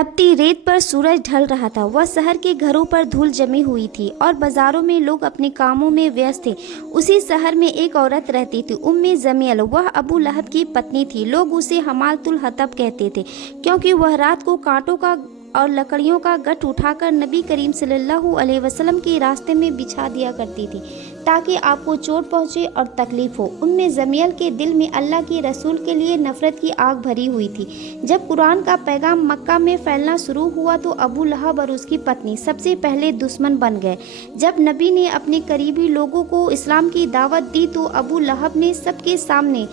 तपती रेत पर सूरज ढल रहा था। वह शहर के घरों पर धूल जमी हुई थी और बाजारों में लोग अपने कामों में व्यस्त थे। उसी शहर में एक औरत रहती थी, उम्मे जमील। वह अबू लहब की पत्नी थी। लोग उसे हमालतुल हतब कहते थे, क्योंकि वह रात को कांटों का और लकड़ियों का गठ उठाकर नबी करीम सल्लल्लाहु अलैहि वसल्लम के रास्ते में बिछा दिया करती थी, ताकि आपको चोट पहुंचे और तकलीफ हो। उम्मे जमील के दिल में अल्लाह के रसूल के लिए नफरत की आग भरी हुई थी। जब कुरान का पैगाम मक्का में फैलना शुरू हुआ तो अबू लहब और उसकी पत्नी सबसे पहले दुश्मन बन गए। जब नबी ने अपने करीबी लोगों को इस्लाम की दावत दी तो अबू लहब ने सबके सामने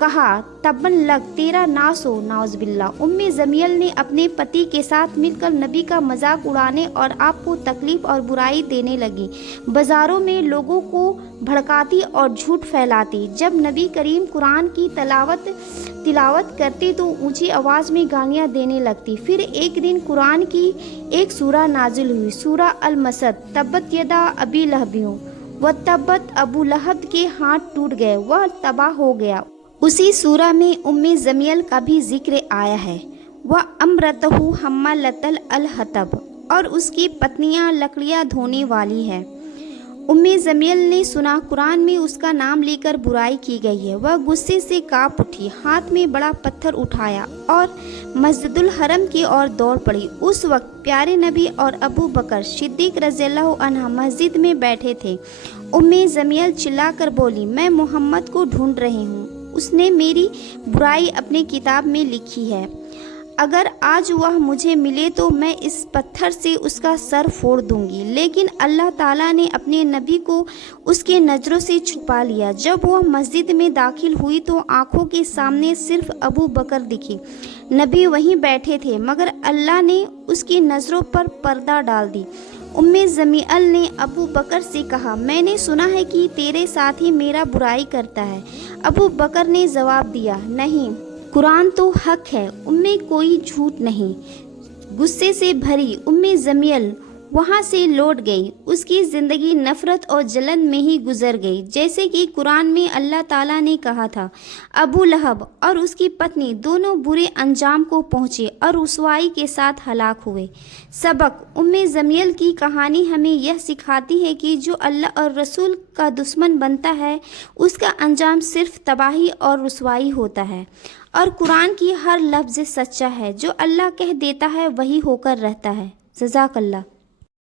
कहा, तब्बन लग, तेरा नाश हो, नाउज़ बिल्लाह। उम्मे जमील ने अपने पति के साथ मिलकर नबी का मजाक उड़ाने और आपको तकलीफ और बुराई देने लगी। बाजारों में लोगों को भड़काती और झूठ फैलाती। जब नबी करीम कुरान की तिलावत करते तो ऊंची आवाज़ में गालियाँ देने लगती। फिर एक दिन कुरान की एक सूरा नाजिल हुई, सूरा अल-मसद। तब्बत यदा अबी लहबियों व तब्बत। अबू लहब के हाथ टूट गए, वह तबाह हो गया। उसी सूरा में उम्मे जमील का भी जिक्र आया है। वह अमरतहु हम्मालतल अल हतब, और उसकी पत्नियां लकड़ियां धोने वाली है। उम्मे जमील ने सुना कुरान में उसका नाम लेकर बुराई की गई है। वह गुस्से से कांप उठी, हाथ में बड़ा पत्थर उठाया और मस्जिदुल हरम की ओर दौड़ पड़ी। उस वक्त प्यारे नबी और अबू बकर सिद्दीक रज़ियल्लाहु अन्हु मस्जिद में बैठे थे। उम्मे जमील चिल्लाकर बोली, मैं मोहम्मद को ढूंढ रही हूँ। उसने मेरी बुराई अपनी किताब में लिखी है। अगर आज वह मुझे मिले तो मैं इस पत्थर से उसका सर फोड़ दूंगी। लेकिन अल्लाह ताला ने अपने नबी को उसके नज़रों से छुपा लिया। जब वह मस्जिद में दाखिल हुई तो आंखों के सामने सिर्फ अबू बकर दिखे। नबी वहीं बैठे थे, मगर अल्लाह ने उसकी नज़रों पर पर्दा डाल दी। उम्मे जमील ने अबू बकर से कहा, मैंने सुना है कि तेरे साथी मेरा बुराई करता है। अबू बकर ने जवाब दिया, नहीं, कुरान तो हक है, उम्मे कोई झूठ नहीं। गुस्से से भरी उम्मे जमील वहाँ से लौट गई। उसकी ज़िंदगी नफ़रत और जलन में ही गुजर गई, जैसे कि कुरान में अल्लाह ताला ने कहा था। अबू लहब और उसकी पत्नी दोनों बुरे अंजाम को पहुँचे और रुसवाई के साथ हलाक हुए। सबक: उम्मे जमील की कहानी हमें यह सिखाती है कि जो अल्लाह और रसूल का दुश्मन बनता है उसका अंजाम सिर्फ तबाही और रुसवाई होता है, और कुरान की हर लफ्ज़ सच्चा है। जो अल्लाह कह देता है वही होकर रहता है। जज़ाकल्लाह।